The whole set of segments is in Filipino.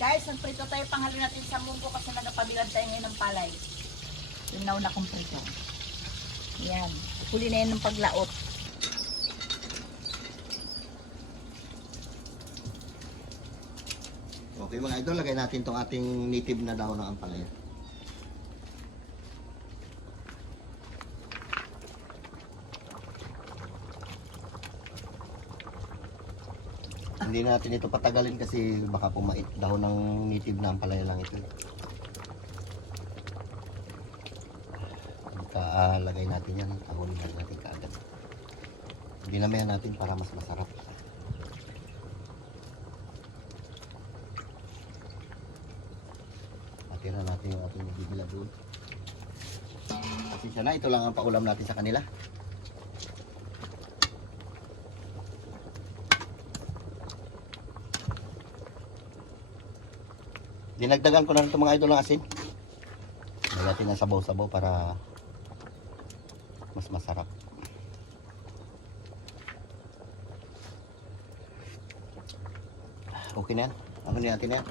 Guys, nagprito tayo panghalo natin sa munggo kasi nagpabilad tayo ngayon ng palay. Yung nauna kong prito. Yan. Huli na yan ng paglaot. Okay mga idol, lagay natin tong ating native na dahon ng ampalaya. Hindi natin ito patagalin kasi baka pumait dahon ng native na ampalaya lang ito. Lagay natin yan, tahon natin kaagad. Dinamihan natin para mas masarap. Matira natin yung ating bibila doon. Kasi siya na, ito lang ang paulam natin sa kanila. Dinagdagan ko na ito mga idol ng asin. Lagyan natin ng sabaw-sabaw para mas masarap. Okay na yan. Ano natin na yan?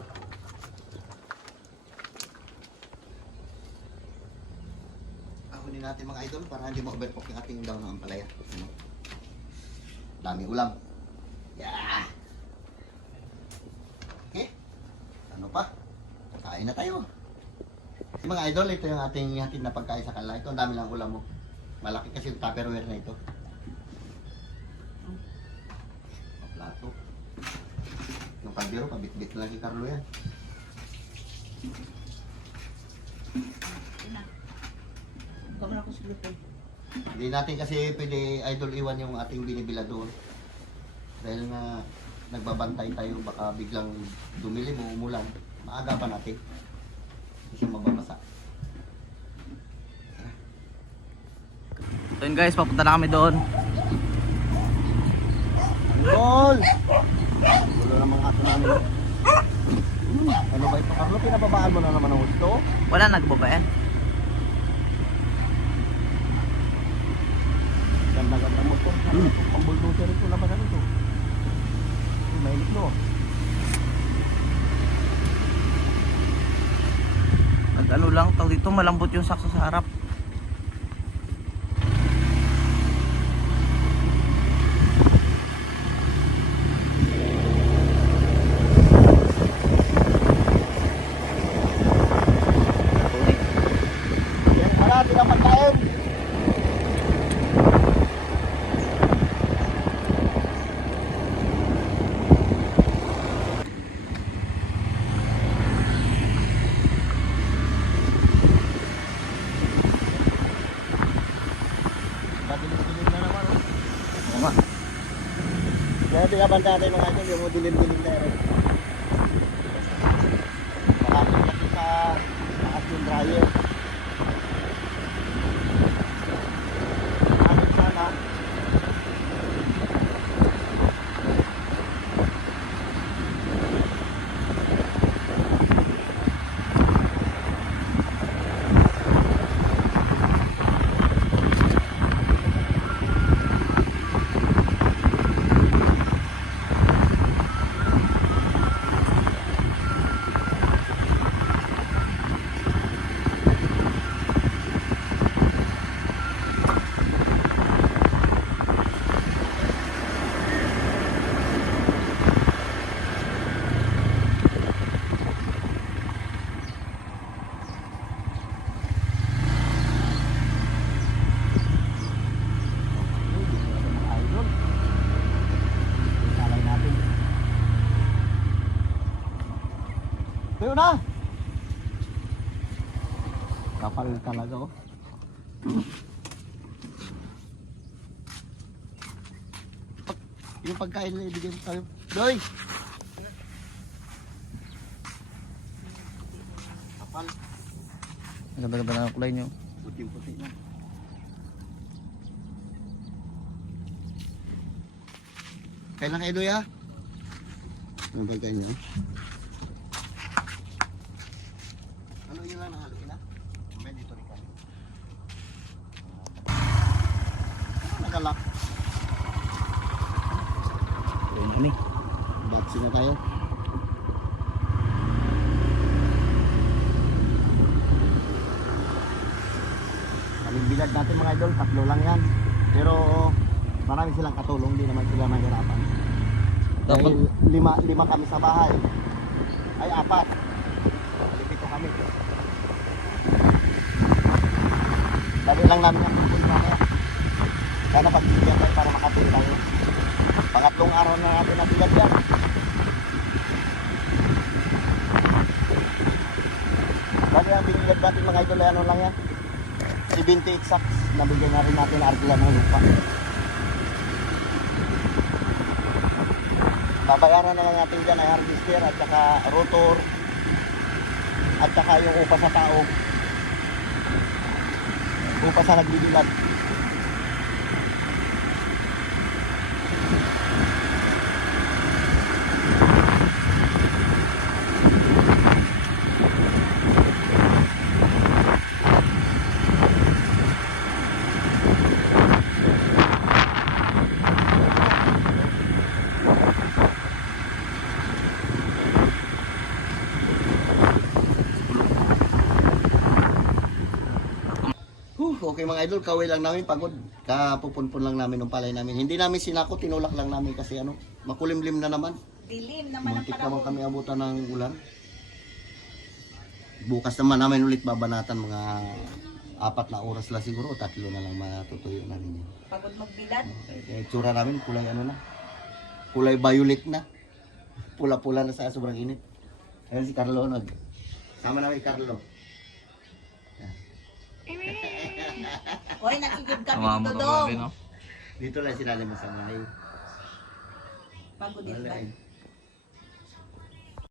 Akunin natin mga idol para hindi ma-overcook yung ating daw ng ampalaya. Dami ulam. Yeah! Okay? Ano pa? Kain na tayo. Mga idol, ito yung ating hatid na pagkain sa kanila. Ito, ang dami lang ulam mo. Malaki kasi yung tupperware na ito. Plato. Yung kaldero, pabit-bit lang si Carlo yan. Gawin ako silipin. Hindi natin kasi pwede idol iwan yung ating binibila doon. Dahil nga nagbabantay tayo, baka biglang dumilim o umulan. Maagapan natin. Hindi siya mababasa. So yun guys, papunta na kami doon. Gol! Gulo ng mga aso namin. Ano ba ito, Carlo? Pinababaan mo na naman ang gusto? Wala nagbaba yan. Ganda-ganda mo ito. Ang bulldozer ito naman na ito. Mainit no? At ano lang, tawag dito, malambot yung sakso sa harap. Yan pala, pinapagkain. Madilim-dilim na naman. Oo nga. Kaya pinapanda natin mga idol, yung dilim-dilim na yun. Malapit kasi sa taas yung dryer. Amin sana. Tuyo na! Kapal talaga oh. Yung pagkain na ibigay mo tayo. Doy! Kapal. Ano ba na ang kulay nyo? Puting-puti na. Kain na kayo Doy ha? Ano pagkain nyo? Ano yun lang nahalo na? May dito rin kami. Nagalak. Ayun, ano eh. Batsi na tayo. guide natin mga idol, 3 lang yan. Pero marami silang katulong, hindi naman sila mahirapan. Dahil 5 kami sa bahay. Ay 4. Malipito kami. Dali lang namin ang pupunta na yan. Kaya napagbigyan tayo para makatulong tayo. Pangatlong araw na natin nabigat yan. Dali ang binigyan natin mga idol, ano lang yan. 78 sacks. Nabigyan na rin natin argila ng lupa. Babayaran na lang natin dyan ay harvester at saka rotor at saka yung upa sa tao. Upa sa nagbibilad. Okay mga idol, kaway lang namin, pagod. Kapupunpun lang namin ng palay namin. Hindi namin sinako, tinulak lang namin kasi ano, makulimlim na naman. Dilim naman ang Muntik naman panahon. kami abutan ng ulan. Bukas naman namin ulit babanatan, mga 4 na oras lang siguro, 3 na lang matutuyo na ninyo. Pagod magbilad. Tsura namin, kulay ano na. Kulay violet na. Pula-pula na sa sobrang init. Ayun si Carlo, sama namin Carlo. Hoy, nakikid kami Tumama dito ka dong. grabe, no? Dito lang sila sa bahay. Pagod din Wala ba? eh.